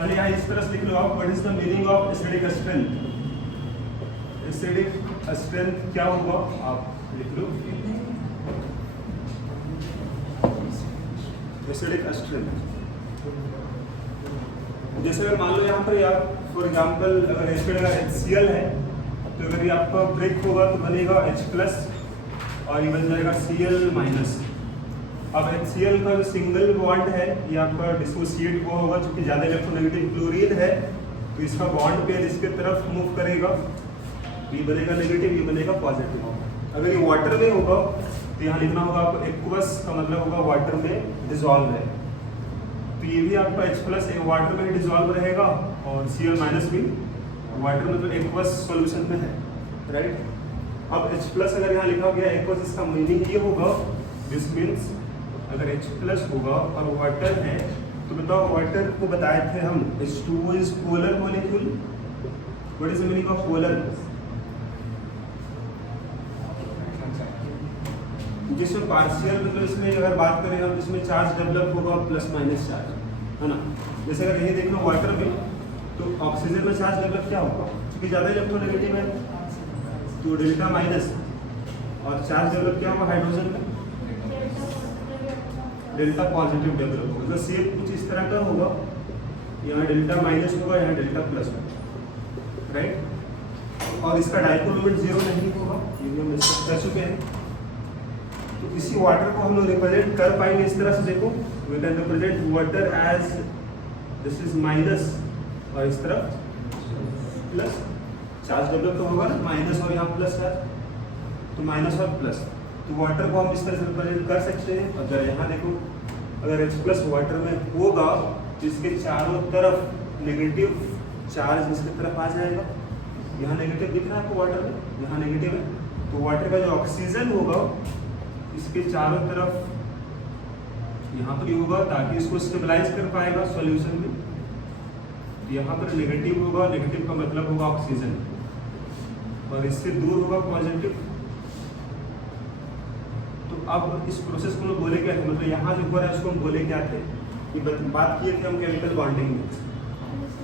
पहले यहाँ इस तरह से लिख लो आप, what is the meaning of acidic strength. Acidic strength क्या होगा आप लिख लो, एसिडिक स्ट्रेंथ। जैसे अगर मान लो यहाँ पर यार फॉर एग्जांपल अगर एसिड का HCl है तो अगर ये आपका ब्रेक होगा तो बनेगा H+ और ये बन जाएगा Cl-। अब HCl का जो सिंगल बॉन्ड है ये आपका डिसोसिएट हुआ होगा, चूंकि ज़्यादा इलेक्ट्रोनेगेटिव क्लोरीन है तो इसका बॉन्ड पेयर इसके तरफ मूव करेगा, ये बनेगा नेगेटिव, ये बनेगा पॉजिटिव। अगर ये वाटर में होगा तो यहाँ लिखना होगा आपको एक्वस, का मतलब होगा वाटर में डिजॉल्व है, तो ये भी आपका H+ वाटर में डिजॉल्व रहेगा और Cl- भी वाटर मतलब एक्वस सॉल्यूशन में है, राइट। अब H+ अगर यहाँ लिखा गया एक्वस, इसका मीनिंग ये होगा, दिस मीन्स अगर H+ होगा और वाटर है तो बताओ वाटर को बताए थे हम H2O is polar molecule. What is the meaning of polar? जिसमें पार्शियल मतलब इसमें अगर बात करें हम इसमें चार्ज डेवलप होगा +- चार्ज, है ना। जैसे अगर यही देख लो वाटर में तो ऑक्सीजन में चार्ज डेवलप क्या होगा, क्योंकि ज़्यादा इलेक्ट्रोनेगेटिव है तो Δ- और चार्ज डेवलप क्या होगा हाइड्रोजन में Δ पॉजिटिव डेवलप होगा। तो शेप कुछ इस तरह का होगा, यहाँ Δ- होगा, यहाँ Δ+ होगा, राइट। और इसका डाइपोल मोमेंट 0 नहीं होगा, ये भी हम डिस्कस कर चुके हैं। तो इसी वाटर को हम लोग रिप्रेजेंट कर पाएंगे इस तरह से, देखो we can represent water as this is minus और इस तरफ प्लस, चार्ज डेवलप तो होगा ना माइनस और यहाँ प्लस चार्ज, तो माइनस और प्लस, तो वाटर को हम इस तरह से रिप्रेजेंट कर सकते हैं। अगर यहाँ देखो अगर H+ वाटर में होगा तो इसके चारों तरफ नेगेटिव चार्ज इसके तरफ आ जाएगा, यहाँ नेगेटिव दिख रहा है आपको वाटर में, यहाँ नेगेटिव है, तो वाटर का जो ऑक्सीजन होगा इसके चारों तरफ यहाँ पर होगा ताकि इसको स्टेबलाइज कर पाएगा सॉल्यूशन में। यहाँ पर नेगेटिव होगा, नेगेटिव का मतलब होगा ऑक्सीजन और इससे दूर होगा पॉजिटिव। तो अब इस प्रोसेस को लोग बोले क्या थे, मतलब यहाँ जो हो रहा है उसको हम बोले क्या थे, ये बात किए थे हम केमिकल बॉन्डिंग में।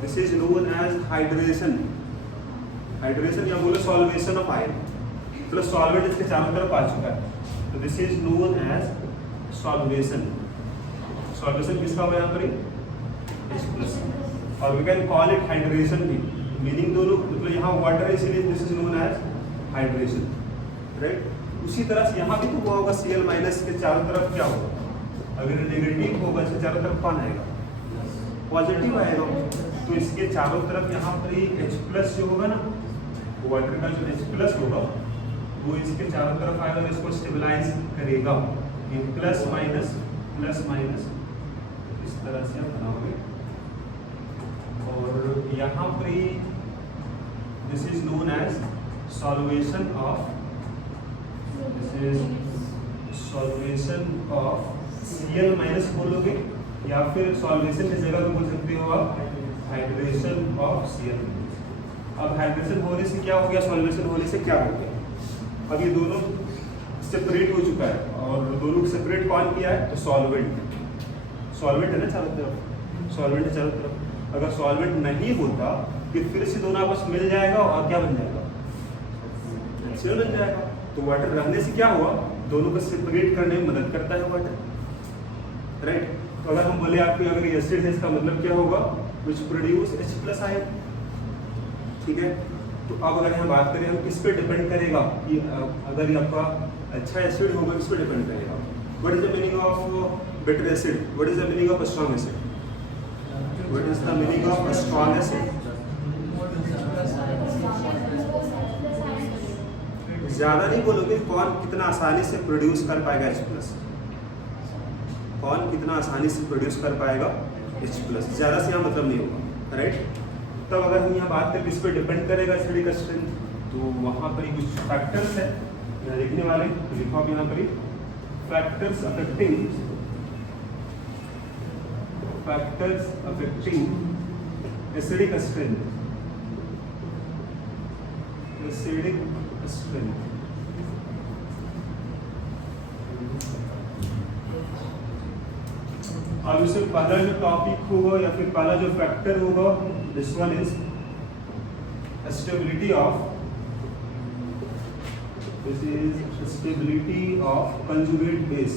This is known as hydration, hydration या बोलो सॉल्वेशन ऑफ आयन, मतलब सॉल्वेंट इसके चारों तरफ आ चुका है, तो this is known as solvation. Solvation किसका हुआ यहाँ पर H+, और we can call it hydration भी, मीनिंग दोनों, मतलब यहाँ वाटर है इसलिए this is known as hydration, right. उसी तरह से यहाँ भी तो हुआ होगा Cl- के चारों तरफ क्या होगा, अगर नेगेटिव होगा इसके चारों तरफ कौन आएगा, पॉजिटिव आएगा, तो इसके चारों तरफ यहाँ पर ही H+ जो होगा ना, वाटर का जो H+ होगा वो इसके चारों तरफ आएगा और इसको स्टेबलाइज करेगा, ये +- इस तरह से आप बनाओगे। और यहाँ पर ही this is known as solvation of, this is solvation of Cl- बोलोगे या फिर सॉल्वेशन की जगह बोल सकते हो आप हाइड्रेशन ऑफ Cl। अब हाइड्रेशन होने से क्या हो गया, सॉल्वेशन होने से क्या हो गया, अब ये दोनों सेपरेट हो चुका है और दोनों को सेपरेट कौन किया है, तो सॉल्वेंट, सॉल्वेंट है ना चारों तरफ, सॉल्वेंट है चारों तरफ। अगर सॉल्वेंट नहीं होता तो फिर से दोनों आपस मिल जाएगा और क्या बन जाएगा, HCl बन जाएगा। तो वाटर रहने से क्या हुआ, दोनों को सेपरेट करने में मदद करता है वाटर, राइट। तो अगर हम बोले आपको अगर एसिड है इसका मतलब क्या होगा, विच प्रोड्यूस H+ आयन, ठीक है। तो अब अगर यहाँ बात करें हम किस पे डिपेंड करेगा कि अगर ये आपका अच्छा एसिड होगा किस पे डिपेंड करेगा, what is the meaning of better acid, what is the meaning of strong acid, what is the meaning of strong acid. ज्यादा नहीं बोलोगे, कौन कितना आसानी से प्रोड्यूस कर पाएगा H+, कौन कितना आसानी से प्रोड्यूस कर पाएगा H+, ज्यादा से यहाँ मतलब नहीं होगा, राइट। तब अगर हम यहाँ बात करें किस पे डिपेंड करेगा एसिडिक स्ट्रेंथ, तो वहाँ पर कुछ फैक्टर्स है यहाँ लिखने वाले, तो लिखो आप यहाँ पर factors affecting acidic strength, acidic strength. अब इससे पहला जो टॉपिक होगा या फिर पहला जो फैक्टर होगा, this one is stability of, this is stability of conjugate base.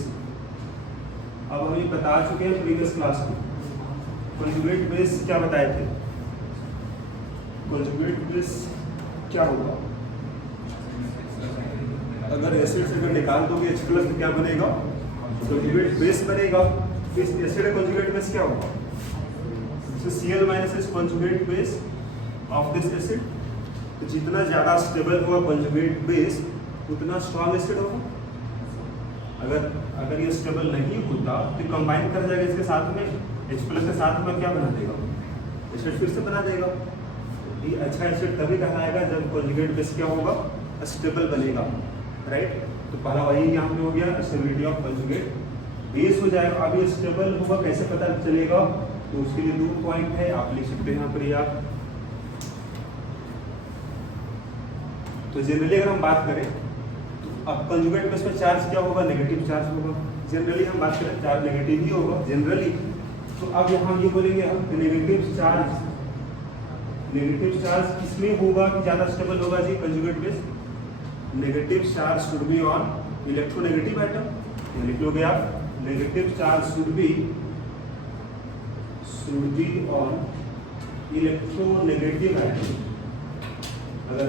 अब हम ये बता चुके हैं प्रीवियस क्लास में, कंजुगेट बेस क्या बताए थे। कंजुगेट बेस क्या होगा, अगर एसिड से अगर निकाल दोगे H प्लस तो क्या बनेगा, कंजुगेट बेस बनेगा। इस एसिड का कंजुगेट बेस क्या होगा, so Cl minus is conjugate base of this acid. तो जितना ज़्यादा स्टेबल होगा कंजुगेट बेस उतना स्ट्रॉन्ग एसिड होगा। अगर ये स्टेबल नहीं होता तो कंबाइन कर जाएगा इसके साथ में, H प्लस के साथ में क्या बना देगा, एसिड फिर से बना देगा। ये अच्छा एसिड तभी कहलाएगा जब कंजुगेट बेस क्या होगा, स्टेबल बनेगा, राइट। तो पहला वही यहाँ पे हो गया, स्टेबिलिटी ऑफ कंजुगेट बेस हो जाएगा। अब ये स्टेबल होगा कैसे पता चलेगा, तो उसके लिए 2 पॉइंट है, आप लिख सकते हैं यहाँ पर। आप तो जनरली अगर हम बात करें तो अब कंजुगेट बेस में चार्ज क्या होगा, नेगेटिव चार्ज होगा। जनरली हम बात करें चार्ज नेगेटिव ही होगा जनरली। तो अब यहाँ ये बोलेंगे हम नेगेटिव चार्ज किसमें होगा कि ज़्यादा स्टेबल होगा जी conjugate base, negative charge should be on electronegative atom. लिख लोगे आप, negative charge should be on electronegative atom. अगर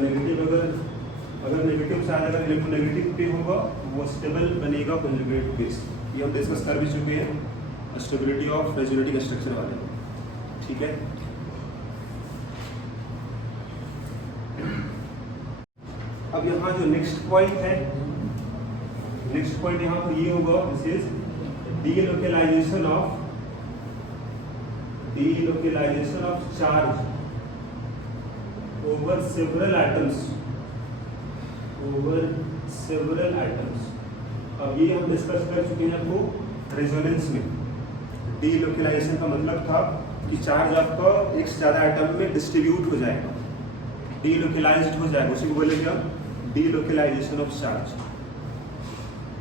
नेगेटिव चार्ज अगर इलेक्ट्रोनेगेटिव पे होगा वो स्टेबल बनेगा कंजुगेट बेस। ये हम डिस्कस कर भी चुके हैं स्टेबिलिटी ऑफ रेजोनेटिंग स्ट्रक्चर वाले, ठीक है। अब यहाँ जो नेक्स्ट पॉइंट है, नेक्स्ट पॉइंट यहाँ पर ये होगा, this is delocalisation of charge over several atoms। अब ये हम डिस्कस कर चुके हैं आपको रेजोनेंस में। डीलोकेलाइजेशन का मतलब था कि चार्ज आपका एक से ज़्यादा एटम में डिस्ट्रीब्यूट हो जाएगा, डीलोकेलाइज्ड हो जाएगा, उसी को बोलेंगे हम डीलोकेलाइजेशन ऑफ चार्ज।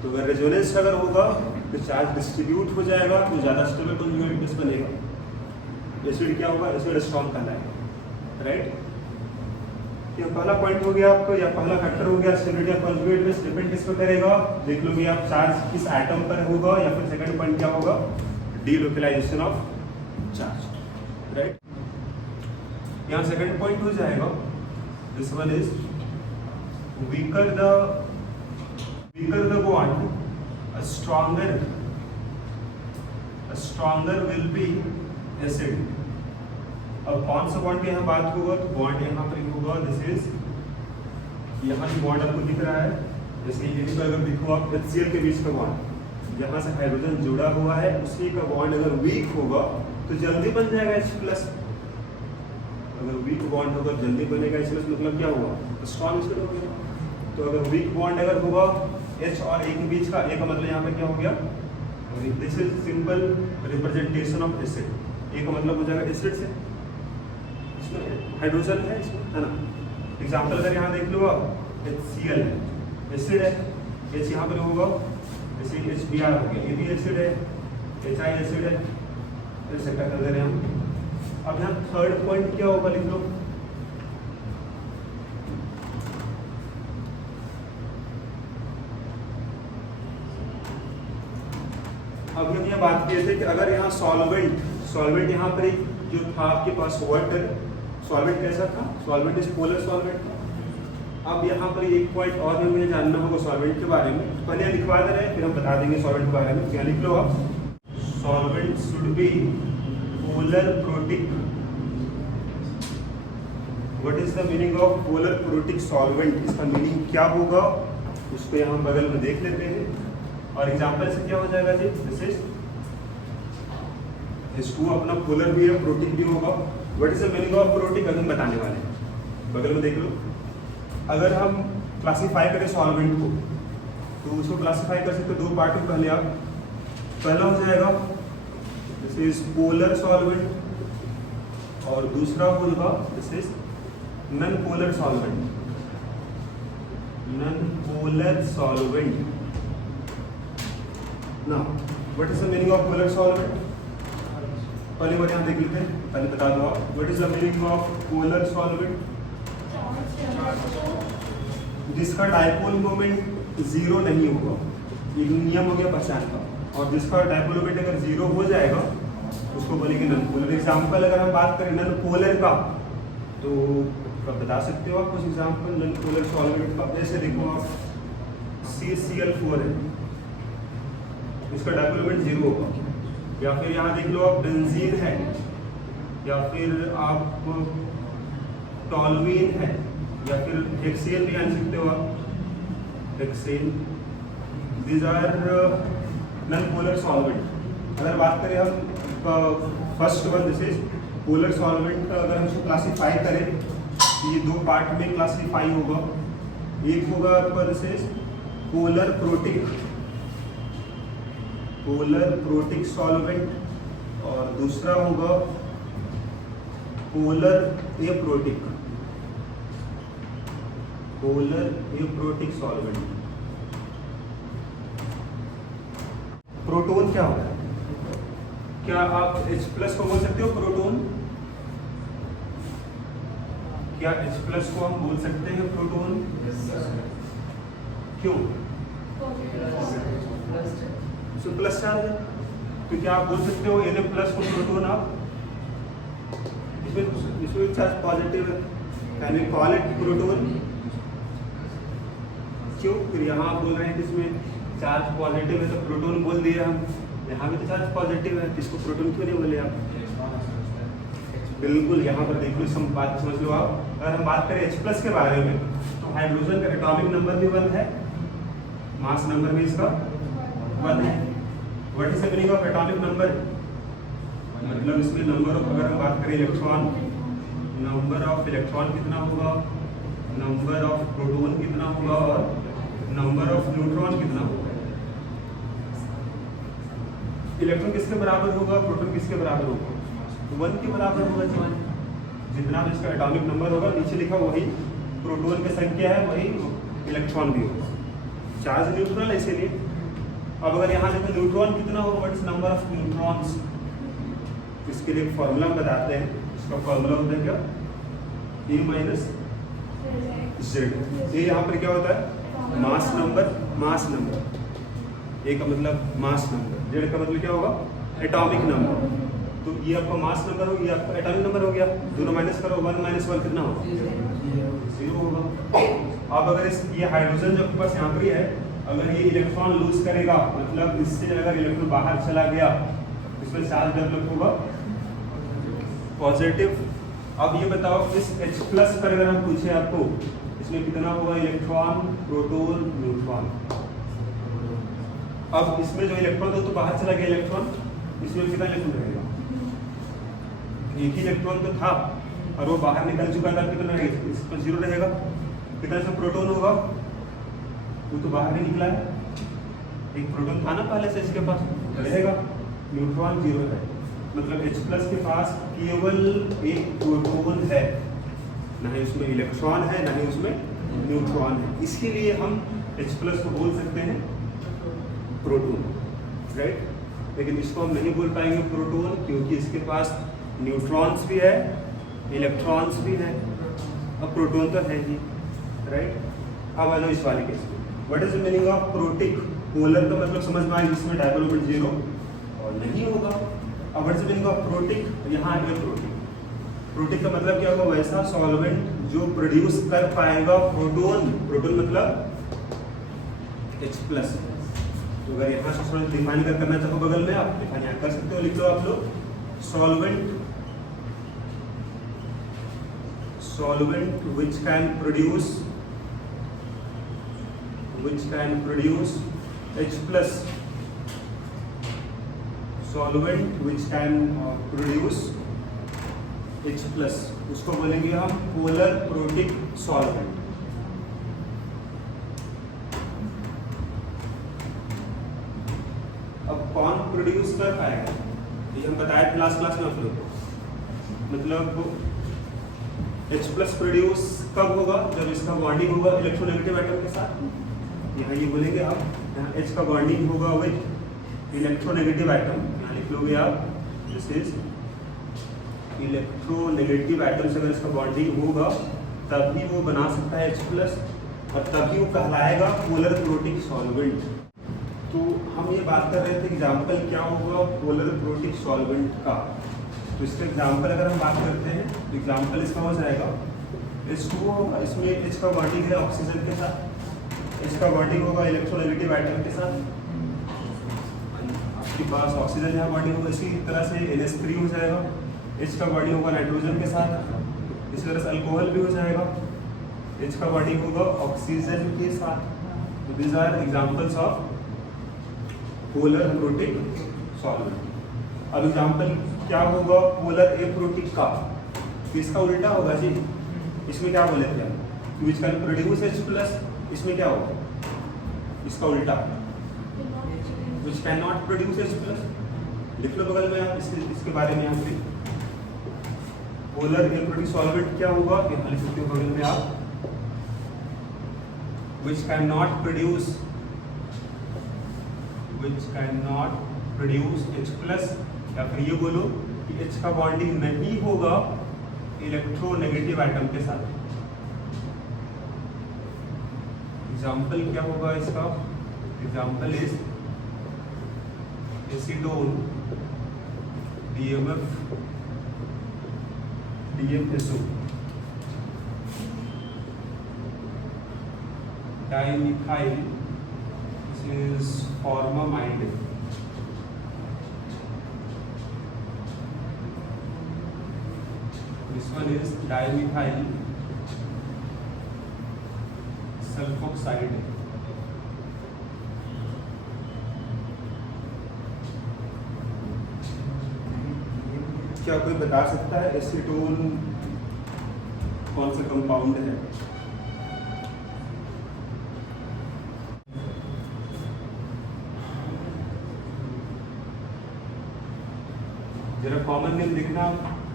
तो अगर रेजोनेंस अगर होगा तो चार्ज डिस्ट्रीब्यूट हो जाएगा तो ज़्यादा स्टेबल कंजुगेट बेस बनेगा। एसिड क्या होगा, एसिड स्ट्रॉन्ग कहलाएगा, राइट। ये पहला पॉइंट हो गया आपको, या पहला फैक्टर हो गया stability of conjugate base. Depend किस पर करेगा, देख लोगे आप, चार्ज किस एटम पर होगा, या फिर सेकंड पॉइंट क्या होगा, डीलोकेलाइजेशन ऑफ चार्ज, राइट। यहाँ सेकंड पॉइंट हो जाएगा, this one is weaker the bond stronger will be acid. अब कौन सा बॉन्ड की यहाँ बात होगा, तो बॉन्ड यहाँ पर होगा, दिस इज यहाँ की बॉन्ड आपको दिख रहा है, जैसे यहीं पर अगर देखो आप HCl के बीच का बॉन्ड, जहाँ से हाइड्रोजन जुड़ा हुआ है उसी का बॉन्ड अगर वीक होगा तो जल्दी बन जाएगा H प्लस। अगर वीक बॉन्ड होगा जल्दी बनेगा H प्लस, मतलब क्या हुआ, स्ट्रॉन्ग एसिड हो गया। तो अगर वीक बॉन्ड अगर होगा H और A के बीच का, A का मतलब यहाँ पे क्या हो गया, this is simple representation of acid. A का मतलब हो जाएगा एसिड से, हाइड्रोजन है इसमें, है ना। एग्जाम्पल अगर यहाँ देख लो आप, HCl है, एसिड है, H यहाँ पर होगा, जैसे HBr हो गया, ये भी एसिड है, HI एसिड है, ऐसे कर दे रहे हैं हम। अब यहाँ थर्ड पॉइंट क्या होगा, लिख लो, अब हम ये बात किए थे कि अगर यहाँ सॉल्वेंट यहाँ पर एक जो था आपके पास वाटर, सॉल्वेंट कैसा था, सॉल्वेंट इज पोलर सॉल्वेंट था। अब यहाँ पर एक पॉइंट और में मुझे जानना होगा सॉल्वेंट के बारे में, पहले लिखवा दे रहे हैं फिर हम बता देंगे सॉल्वेंट के बारे में। क्या लिख लो आप, solvent should be polar protic. What is the meaning of polar protic solvent, इसका मीनिंग क्या होगा उसको यहाँ बगल में देख लेते हैं। और एग्जाम्पल से क्या हो जाएगा जी, दिस इज H2 अपना पोलर भी है, प्रोटिक भी होगा। What is the meaning of protic, अभी हम बताने वाले हैं, बगल में देख लो। अगर हम क्लासीफाई करें सॉल्वेंट को तो उसको क्लासीफाई कर सकते दो पार्ट में। पहले आप, पहला हो जाएगा दिस इज पोलर सॉल्वेंट और दूसरा होगा this is non polar solvent. Now, what is the meaning of polar solvent? पहले बार यहाँ देख लेते हैं, पहले बता दो आप what is the meaning of polar solvent. जिसका डायपोल मोमेंट जीरो नहीं होगा, ये नियम हो गया पहचान का, और जिसका डायपोल मोमेंट अगर जीरो हो जाएगा उसको बोलेंगे नन पोलर। एग्जाम्पल अगर हम बात करें नन पोलर का, तो आप बता सकते हो आप कुछ एग्जाम्पल नन पोलर सॉल्वेंट का। जैसे देखो आप CCl4 है, इसका डायपोल मोमेंट जीरो होगा, या फिर यहाँ देख लो आप बेंजीन है, या फिर आप टॉलुइन है, या फिर हेक्सेन भी आन सकते हो आप, hexane. These are non polar solvent. अगर बात करें हम first one this is polar solvent का, अगर हम इसको क्लासीफाई करें तो ये दो पार्ट में क्लासीफाई होगा। एक होगा आपका this is polar protic, polar protic solvent, और दूसरा होगा polar aprotic, polar aprotic solvent. Proton क्या होता है? क्या आप H+ को बोल सकते हो प्रोटोन? क्या H+ को हम बोल सकते हैं प्रोटोन? क्यों? इसमें प्लस चार्ज है, तो क्या आप बोल सकते हो Na+ को प्रोटोन? आप इसमें चार्ज पॉजिटिव है, can we call it proton? क्यों? फिर यहाँ आप बोल रहे हैं कि इसमें चार्ज पॉजिटिव है तो प्रोटोन बोल दिए हम, यहाँ भी तो चार्ज पॉजिटिव है, इसको प्रोटोन क्यों नहीं बोले आप? बिल्कुल, यहाँ पर देखो इस बात समझ लो आप। अगर हम बात करें H+ के बारे में, तो हाइड्रोजन का एटॉमिक नंबर भी 1 है, मास नंबर भी इसका 1 है। What is the meaning of atomic number? मतलब इसमें नंबर ऑफ, अगर हम बात करें इलेक्ट्रॉन, नंबर ऑफ इलेक्ट्रॉन कितना होगा, नंबर ऑफ प्रोटॉन कितना होगा, और नंबर ऑफ न्यूट्रॉन कितना होगा। इलेक्ट्रॉन किसके बराबर होगा, प्रोटॉन किसके बराबर होगा? 1 के बराबर होगा जी। जितना भी इसका एटॉमिक नंबर होगा नीचे लिखा वही प्रोटॉन की संख्या है, वही इलेक्ट्रॉन भी होगा। चार्ज न्यूट्रल इसीलिए। अब अगर यहाँ देखो न्यूट्रॉन कितना होगा, what is number of neutrons, इसके लिए एक फॉर्मूला हम बताते हैं। इसका फॉर्मूला होता है क्या, A - Z। ये यहाँ पर क्या होता है, मास नंबर, मास नंबर। ए का मतलब मास नंबर, Z का मतलब क्या होगा, एटॉमिक नंबर। तो ये आपका मास नंबर हो, ये आपका एटॉमिक नंबर हो गया, दोनों माइनस करो, 1 - 1 कितना होगा, 0 होगा। अब अगर ये हाइड्रोजन जो आपके पास यहाँ पर है, अगर ये इलेक्ट्रॉन लूज करेगा, मतलब इससे अगर इलेक्ट्रॉन बाहर चला गया, इसमें चार्ज डेवलप होगा पॉजिटिव। अब ये बताओ इस H+ पर अगर हम पूछे आपको, इसमें कितना होगा इलेक्ट्रॉन, प्रोटॉन, न्यूट्रॉन। अब इसमें जो इलेक्ट्रॉन था तो बाहर चला गया इलेक्ट्रॉन, इसमें कितना इलेक्ट्रॉन रहेगा, एक ही इलेक्ट्रॉन तो था और वो बाहर निकल चुका था, कितना रहेगा, इस पर 0 रहेगा। कितना सा प्रोटॉन होगा, वो तो बाहर नहीं निकला है, एक प्रोटॉन था ना पहले से इसके पास, रहेगा। न्यूट्रॉन 0 है, मतलब H+ के पास केवल एक प्रोटॉन है, ना ही उसमें इलेक्ट्रॉन है ना ही उसमें न्यूट्रॉन है। इसके लिए हम H+ को बोल सकते हैं प्रोटॉन, राइट। लेकिन इसको हम नहीं बोल पाएंगे प्रोटॉन, क्योंकि इसके पास न्यूट्रॉन्स भी है, इलेक्ट्रॉन्स भी है, अब प्रोटॉन तो है ही, राइट। अब आ जाओ इस वाले केस में, what is the meaning of protic? Polar का मतलब समझ में आया, जिसमें डायपोल मोमेंट 0 और नहीं होगा। अब what is the meaning of protic? यहाँ आ गया प्रोटिक। प्रोटिक का मतलब क्या होगा, वैसा सॉल्वेंट जो प्रोड्यूस कर पाएगा प्रोटॉन, प्रोटॉन मतलब H+। तो अगर यहाँ से थोड़ा डिफाइन करना चाहो बगल में, आप डिफाइन यहाँ कर सकते हो, लिख लो आप लोग solvent, solvent which can produce H+, solvent which can produce H+, उसको बोलेंगे हम पोलर प्रोटिक सॉल्वेंट। अब कौन प्रोड्यूस कर पाएगा, ये हम बताए क्लास में आप लोग को, मतलब H+ प्रोड्यूस कब होगा, जब इसका बॉन्डिंग होगा इलेक्ट्रोनेगेटिव एटम के साथ। यहाँ ये बोलेंगे आप, यहाँ H का बॉन्डिंग होगा विद इलेक्ट्रोनेगेटिव एटम, यहाँ लिख लोगे आप, दिस इज इलेक्ट्रोनेगेटिव एटम से अगर इसका बॉन्डिंग होगा तभी वो बना सकता है H+ और तभी वो कहलाएगा पोलर प्रोटिक सॉल्वेंट। तो हम ये बात कर रहे थे एग्जाम्पल क्या होगा पोलर प्रोटिक सॉल्वेंट का। तो इसका एग्जाम्पल अगर हम बात करते हैं तो एग्जाम्पल इसका हो जाएगा H2 होगा, इसमें H का बॉन्डिंग है ऑक्सीजन के साथ, H का बॉन्डिंग होगा इलेक्ट्रोनेगेटिव एटम के साथ, आपके पास ऑक्सीजन यहाँ बॉन्डिंग होगा। इसी तरह से NH3 हो जाएगा, H का बॉन्डिंग होगा नाइट्रोजन के साथ, इसी तरह से अल्कोहल भी हो जाएगा, H का बॉन्डिंग होगा ऑक्सीजन के साथ। तो these are examples of polar protic solvent. अब एग्जाम्पल क्या होगा पोलर एप्रोटिक का, तो इसका उल्टा होगा जी। इसमें क्या बोले थे हम विच कैन प्रोड्यूस H+, इसमें क्या होगा इसका उल्टा which can not produce H+। लिख लो बगल में आप इसके बारे में यहाँ पे पोलर एप्रोटिक सॉल्वेंट क्या होगा यहाँ लिख सकते हो बगल में आप which cannot produce H+, या फिर ये बोलो कि H का बॉन्डिंग नहीं होगा इलेक्ट्रोनेगेटिव एटम के साथ। एग्जाम्पल क्या होगा इसका, example is acetone DMFSO, dimethyl, this is formamide, this one is dimethyl sulfoxide, क्या कोई बता सकता है एसीटोन कौन सा कंपाउंड है? जरा कॉमन नेम लिखना,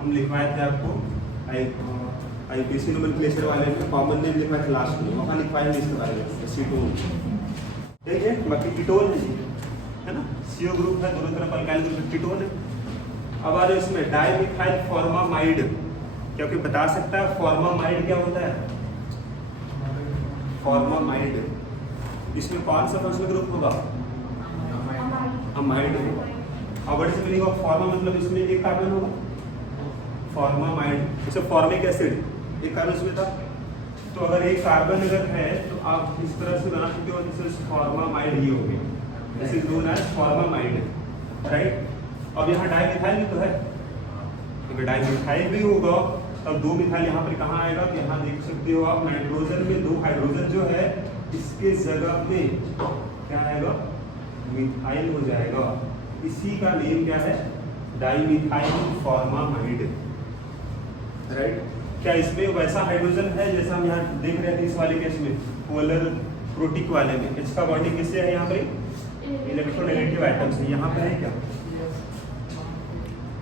हम लिखवाए थे आपको IPC नोमेनक्लेचर वाले में कॉमन नेम लिखवाए थे लास्ट में, वहाँ लिखवाएंगे इसके बारे में एसीटोन। ठीक है, बाकी कीटोन है जी, है ना, CO ग्रुप है, दोनों तरफ अल्काइल ग्रुप कीटोन है। अब आ रहे इसमें डाइमिथाइल फॉर्मामाइड, क्या कोई बता सकता है फॉर्मामाइड क्या होता है? फॉर्मामाइड इसमें कौन सा फंक्शनल ग्रुप होगा? अमाइड होगा। अब व्हाट इज मीनिंग ऑफ फॉर्मा, मतलब इसमें एक कार्बन होगा फॉर्मामाइड, जैसे फॉर्मिक एसिड एक कार्बन इसमें था, तो अगर एक कार्बन अगर है तो आप इस तरह से बना सकते हो, दिस इज फॉर्मामाइड, ये हो गया, this is known as formamide, right. अब यहाँ डाइमिथाइल भी तो है, अगर डाइमिथाइल भी होगा तब दो मिथाइल यहाँ पर कहाँ आएगा, तो यहाँ देख सकते हो आप नाइट्रोजन में दो हाइड्रोजन जो है इसके जगह पे क्या आएगा, मिथाइल हो जाएगा। इसी का नेम क्या है, डाइमिथाइल फॉर्मामाइड, राइट। क्या इसमें वैसा हाइड्रोजन है जैसा हम यहाँ देख रहे थे इस वाले केस में पोलर प्रोटिक वाले में? H का बॉन्डिंग किससे है यहाँ पर? इलेक्ट्रोनेगेटिव एटम से। यहाँ पर है क्या,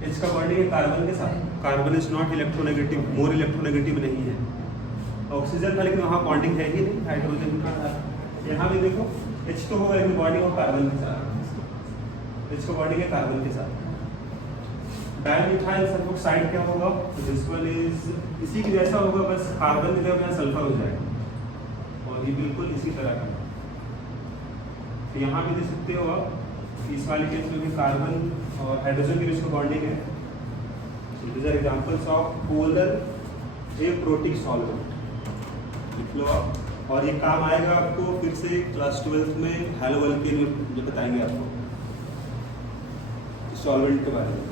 H का बॉन्डिंग है कार्बन के साथ, carbon is not electronegative, more electronegative नहीं है। ऑक्सीजन था लेकिन वहाँ बॉन्डिंग है ही नहीं हाइड्रोजन का। यहाँ भी देखो H तो होगा लेकिन बॉन्डिंग हो कार्बन के साथ, H का बॉन्डिंग है कार्बन के साथ। डाइमिथाइल सल्फोक्साइड क्या होगा, दिस वन इज इसी की जैसा होगा, बस कार्बन की जगह यहाँ सल्फर हो जाएगा और ये बिल्कुल इसी तरह का। तो यहाँ भी देख सकते हो आप इस वाले केस में भी कार्बन और हाइड्रोजन के बीच में बॉन्डिंग है। These are examples of polar aprotic solvent, लिख लो आप। और ये काम आएगा आपको फिर से क्लास 12th में हैलोअल्केन में जो बताएंगे आपको सॉल्वेंट के बारे में।